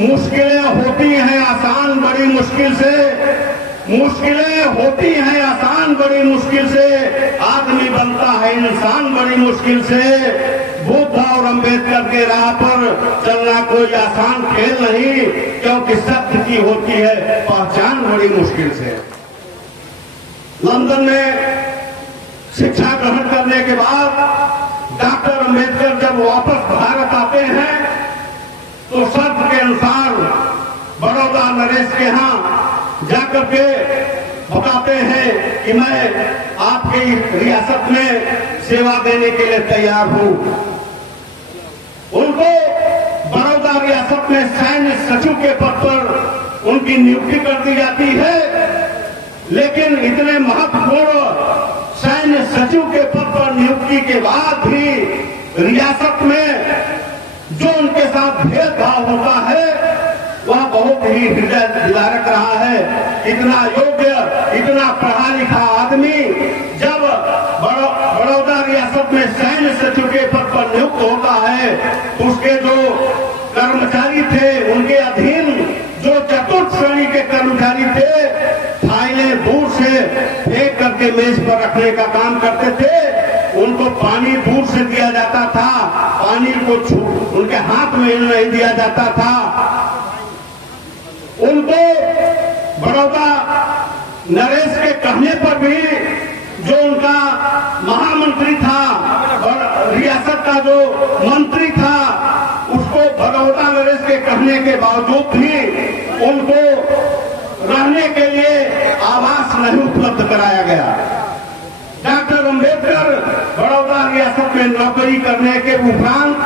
मुश्किलें होती हैं आसान बड़ी मुश्किल से, मुश्किलें होती हैं आसान बड़ी मुश्किल से, आदमी बनता है इंसान बड़ी मुश्किल से। बुद्ध और अंबेडकर के राह पर चलना कोई आसान खेल नहीं, क्योंकि सत्य की होती है पहचान बड़ी मुश्किल से। लंदन में शिक्षा ग्रहण करने के बाद डॉक्टर अंबेडकर जब वापस भारत आते हैं तो शर्त के अनुसार बड़ौदा नरेश के यहाँ जाकर के बताते हैं कि मैं आपकी रियासत में सेवा देने के लिए तैयार हूं। उनको बड़ौदा रियासत में सैन्य सचिव के पद पर उनकी नियुक्ति कर दी जाती है, लेकिन इतने महत्वपूर्ण सैन्य सचिव के पद पर नियुक्ति के बाद भी रियासत में जो उनके साथ भेदभाव होता है वह बहुत ही हृदय विदारक रहा है। इतना योग्य, इतना पढ़ा लिखा आदमी जब बड़ौदा रियासत में सैन्य सचिव के पद पर नियुक्त होता है तो उसके जो कर्मचारी थे, उनके अधीन जो चतुर्थ श्रेणी के कर्मचारी थे, फाइलें दूर से फेंक करके मेज पर रखने का काम करते थे। उनको पानी दूर से दिया जाता था, पानी को उनके हाथ में नहीं दिया जाता था। उनको बड़ौदा नरेश के कहने पर भी जो उनका महामंत्री था और रियासत का जो मंत्री था, उसको बड़ौदा नरेश के कहने के बावजूद भी उनको रहने के लिए आवास नहीं उपलब्ध कराया गया। डॉक्टर अंबेडकर बड़ौदा रियासत में नौकरी करने के उपरांत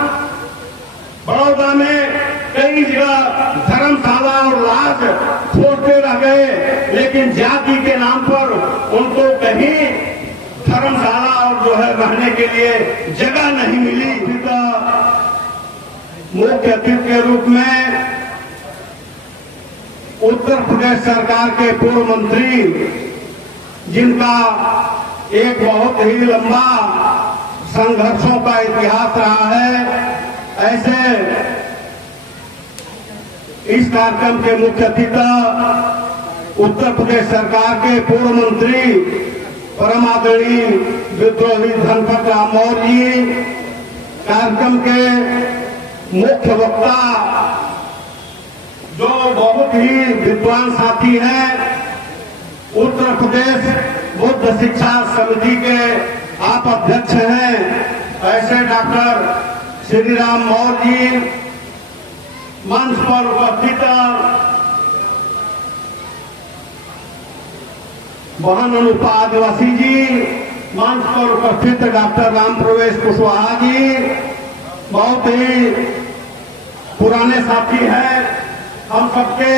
बड़ौदा में कई जगह धर्मशाला और लॉज खोजते रह गए, लेकिन जाति के नाम पर उनको कहीं धर्मशाला और जो है रहने के लिए जगह नहीं मिली। मुख्य अतिथि के रूप में उत्तर प्रदेश सरकार के पूर्व मंत्री, जिनका एक बहुत ही लंबा संघर्षों का इतिहास रहा है, ऐसे इस कार्यक्रम के मुख्य अतिथि उत्तर प्रदेश सरकार के पूर्व मंत्री परम आदरणीय विद्रोही धनपत राम मौर्य जी, कार्यक्रम के मुख्य वक्ता जो बहुत ही विद्वान साथी हैं, उत्तर प्रदेश बुद्ध शिक्षा समिति के आप अध्यक्ष हैं, ऐसे डॉक्टर श्री राम मौर्य जी, मंच पर उपस्थित बहन अनुपा आदिवासी जी, मंच पर उपस्थित डॉक्टर राम प्रवेश कुशवाहा जी, बहुत ही पुराने साथी हैं हम सबके,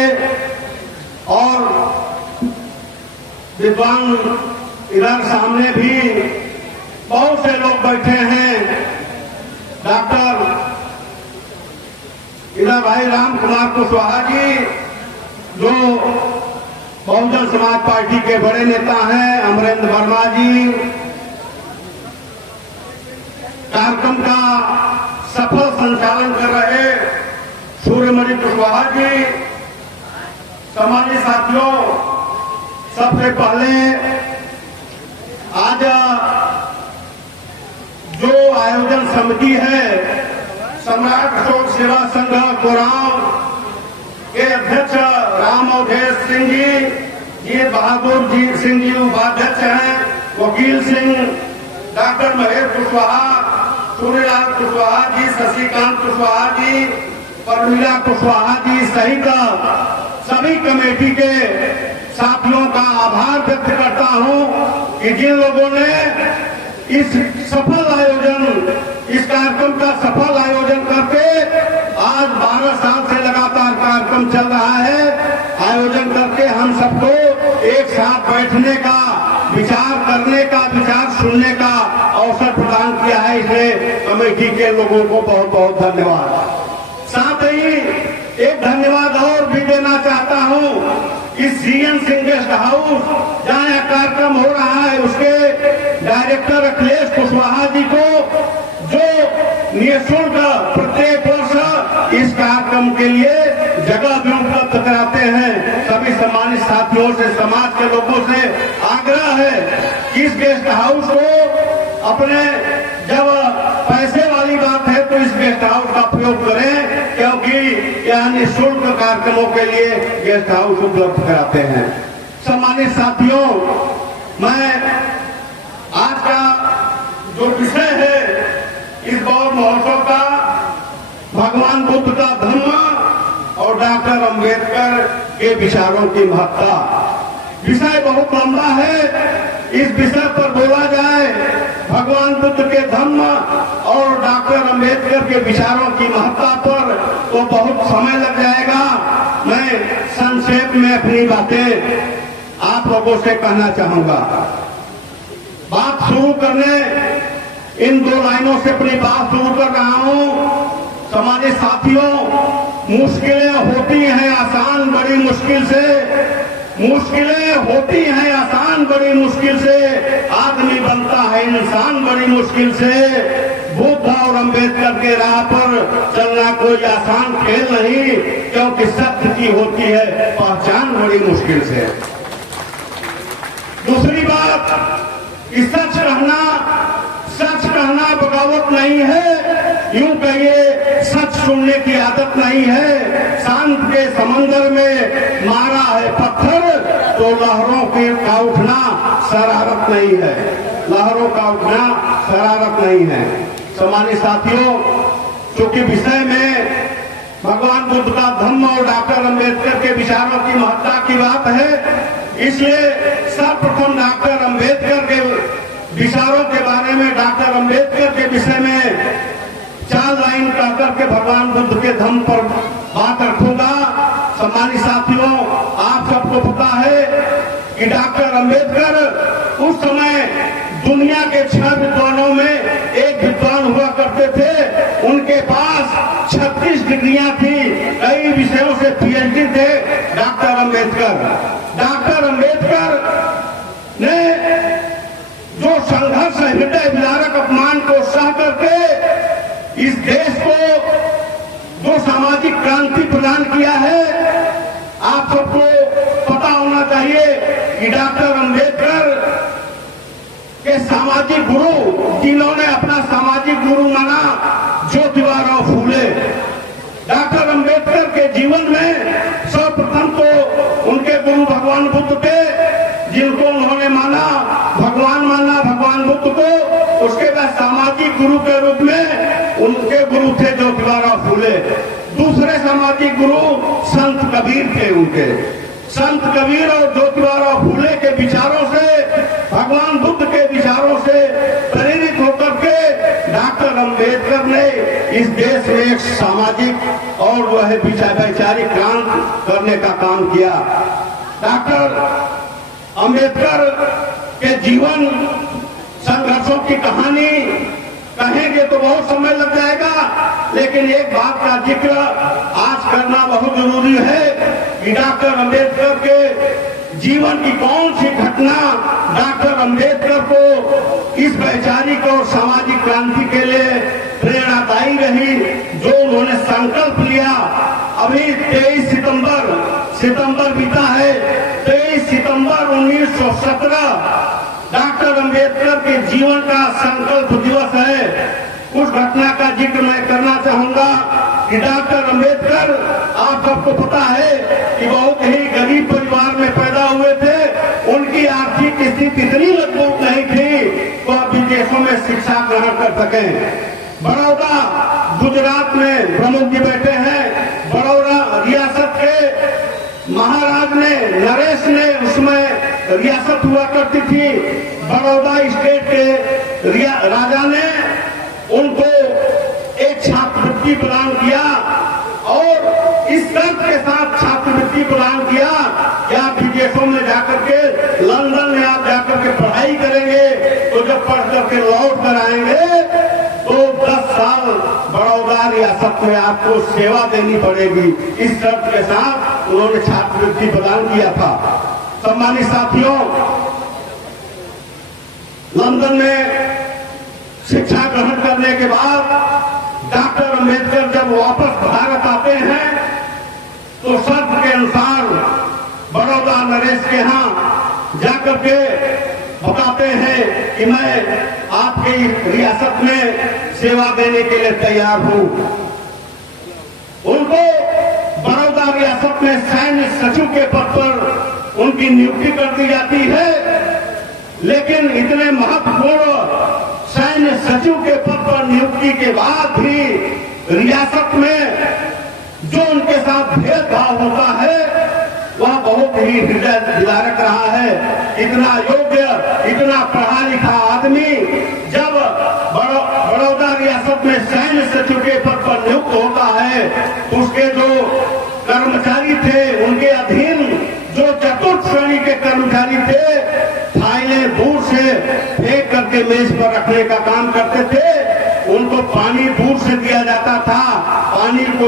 और विद्वान इधर सामने भी बहुत से लोग बैठे हैं। डॉक्टर इधर भाई राम कुमार कुशवाहा जी जो बहुजन समाज पार्टी के बड़े नेता हैं, अमरेंद्र वर्मा जी, कार्यक्रम का सफल संचालन कर रहे सूर्यमणि कुशवाहा जी, समाजी साथियों, सबसे पहले आज जो आयोजन समिति है सम्राट अशोक सेवा संघ कोरांव के अध्यक्ष राम अवधेश सिंह जी, जीत बहादुर जी सिंह जी उपाध्यक्ष हैं, वकील सिंह, डॉक्टर महेश कुशवाहा, सूर्यलाल कुशवाहा जी, शशिकांत कुशवाहा जी, परमीला कुशवाहा जी सहित सभी कमेटी के साथियों का आभार व्यक्त करता हूं कि जिन लोगों ने इस सफल आयोजन, इस कार्यक्रम का सफल आयोजन करके आज 12 साल से लगातार कार्यक्रम चल रहा है, आयोजन करके हम सबको एक साथ बैठने का, विचार करने का, विचार सुनने का अवसर प्रदान किया है। इसलिए कमेटी के लोगों को बहुत बहुत धन्यवाद। साथ ही एक धन्यवाद और भी देना चाहता हूं इस सीएन सिंह गेस्ट हाउस जहां यह कार्यक्रम हो रहा है, उसके डायरेक्टर अखिलेश कुशवाहा जी को, जो निःशुल्क प्रत्येक वर्ष इस कार्यक्रम के लिए जगह भी उपलब्ध कराते हैं। सभी सम्मानित साथियों से, समाज के लोगों से आग्रह है कि इस गेस्ट हाउस को अपने, जब पैसे वाली बात है तो इस गेस्ट हाउस का प्रयोग करें, क्योंकि यह निःशुल्क कार्यक्रमों के लिए गेस्ट हाउस उपलब्ध कराते हैं। सम्मानित साथियों, मैं आज का जो विषय है इस गौर महोत्सव का, भगवान बुद्ध का धम्म और डॉक्टर अंबेडकर के विचारों की महत्ता, विषय बहुत लंबा है। इस विषय पर बोला जाए, भगवान बुद्ध के धम्म और डॉक्टर अंबेडकर के विचारों की महत्ता पर, तो बहुत समय लग जाएगा। मैं संक्षेप में अपनी बातें आप लोगों से कहना चाहूंगा। बात शुरू करने इन दो लाइनों से अपनी बात शुरू कर रहा हूं। सम्मानित साथियों, मुश्किलें होती हैं आसान बड़ी मुश्किल से, मुश्किलें होती हैं आसान बड़ी मुश्किल से, आदमी बनता है इंसान बड़ी मुश्किल से। बुद्ध और अंबेडकर के राह पर चलना कोई आसान खेल नहीं, क्योंकि सत्य की होती है पहचान बड़ी मुश्किल से। दूसरी बात, सच कहना बगावत नहीं है, यूं कहिए सच सुनने की आदत नहीं है। शांत के समंदर में मारा है पत्थर, तो लहरों का उठना शरारत नहीं है, लहरों का उठना शरारत नहीं है। सम्मानित साथियों, चूंकि विषय में भगवान बुद्ध का धम्म और डॉक्टर अंबेडकर के विचारों की महत्ता की बात है, इसलिए सर्वप्रथम डॉक्टर अंबेडकर के विचारों के बारे में, डॉक्टर अंबेडकर के विषय में 4 लाइन कहकर के भगवान बुद्ध के धम्म पर बात रखूंगा। सम्मानित साथियों, आप सबको पता है कि डॉक्टर अंबेडकर उस समय दुनिया के 6 विद्वानों में एक विद्वान हुआ करते थे। उनके पास 36 डिग्रियां थी, कई विषयों से पीएचडी थे डॉक्टर अंबेडकर। डॉक्टर अंबेडकर ने जो संघर्ष, हृदय विदारक अपमान को सह करके इस देश को जो सामाजिक क्रांति प्रदान किया है, आप सबको पता होना चाहिए कि डॉक्टर अंबेडकर के सामाजिक गुरु, जिन्होंने अपना सामाजिक गुरु माना, ज्योतिबा फूले। डॉक्टर अंबेडकर के जीवन में सर्वप्रथम तो उनके गुरु भगवान बुद्ध थे, जिनको उन्होंने माना, भगवान बुद्ध को। उसके बाद सामाजिक गुरु के रूप में उनके गुरु थे ज्योतिबा फूले। दूसरे सामाजिक गुरु संत कबीर थे उनके। संत कबीर और ज्योतिबा फूले के विचारों से, भगवान बुद्ध के विचारों से प्रेरित होकर के डॉक्टर अंबेडकर ने इस देश में एक सामाजिक और वह वैचारिक क्रांति करने का काम किया। डॉक्टर अंबेडकर के जीवन संघर्षों की कहानी कहेंगे तो बहुत समय लग जाएगा, लेकिन एक बात का जिक्र आज करना बहुत जरूरी है कि डॉक्टर अंबेडकर के जीवन की कौन सी घटना डॉक्टर अंबेडकर को इस वैचारिक और सामाजिक क्रांति के लिए प्रेरणादायी रही, जो उन्होंने संकल्प लिया। अभी 23 सितंबर बीता है, 23 सितंबर 1917 डॉक्टर अंबेडकर के जीवन का संकल्प दिवस है। उस घटना का जिक्र मैं करना चाहूंगा कि डॉक्टर अंबेडकर, आप सबको पता है कि बहुत ही गरीब परिवार में पैदा हुए थे। उनकी आर्थिक स्थिति इतनी मजबूत नहीं थी वह विदेशों में शिक्षा ग्रहण कर सके। बड़ौदा गुजरात में प्रमुख जी बैठे हैं, बड़ौदा रियासत के महाराज ने, नरेश ने, उसमें रियासत हुआ करती थी। बड़ौदा स्टेट के राजा ने उनको एक छात्रवृत्ति प्रदान किया और इस शर्त के साथ छात्रवृत्ति प्रदान किया कि आप विदेशों में जाकर के, लंदन में आप जाकर के पढ़ाई करेंगे, तो जब पढ़ करके लौट कर आएंगे तो 10 साल बड़ौदा रियासत में आपको सेवा देनी पड़ेगी। इस शर्त के साथ उन्होंने छात्रवृत्ति प्रदान किया था। सम्मानित साथियों, लंदन में शिक्षा ग्रहण करने के बाद डॉक्टर अंबेडकर जब वापस भारत आते हैं तो शर्त के अनुसार बड़ौदा नरेश के यहाँ जाकर के बताते हैं कि मैं आपकी रियासत में सेवा देने के लिए तैयार हूं। उनको बड़ौदा रियासत में सैन्य सचिव के पद पर उनकी नियुक्ति कर दी जाती है, लेकिन इतने महत्वपूर्ण सैन्य सचिव के पद पर नियुक्ति के बाद भी रियासत में जो उनके साथ भेदभाव होता है वह बहुत ही हृदय विदारक रहा है। इतना योग्य, इतना पढ़ा लिखा आदमी जब बड़ौदा रियासत में सैन्य सचिव के पद पर नियुक्त होता है तो उसके जो कर्मचारी थे, उनके अधीन जो चतुर्थ श्रेणी के कर्मचारी थे, फाइलें दूर से फेंक करके मेज पर रखने का काम करते थे। उनको पानी दूर से दिया जाता था, पानी को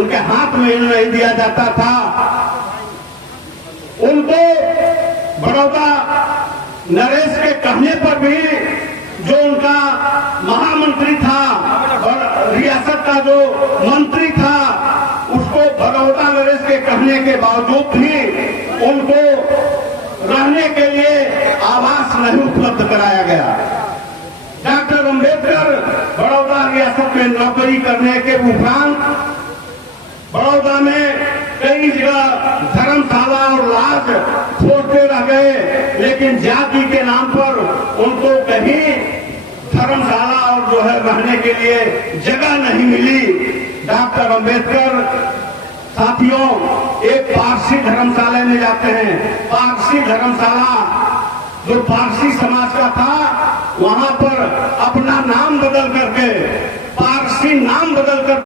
उनके हाथ में नहीं दिया जाता था। उनको बड़ौदा नरेश के कहने पर भी जो उनका महामंत्री था और रियासत का जो मंत्री था, उसको बड़ौदा नरेश के कहने के बावजूद भी उनको रहने के लिए आवास नहीं उपलब्ध कराया गया। डॉक्टर अंबेडकर बड़ौदा रियासत में नौकरी करने के उपरांत बड़ौदा में कई जगह धर्मशाला और लाज छोड़ते रह गए, लेकिन जाति के नाम पर उनको कहीं धर्मशाला और जो है रहने के लिए जगह नहीं मिली। डॉक्टर अंबेडकर साथियों एक पारसी धर्मशाला में जाते हैं। पारसी धर्मशाला जो पारसी समाज का था, वहां पर अपना नाम बदल करके, पारसी नाम बदल कर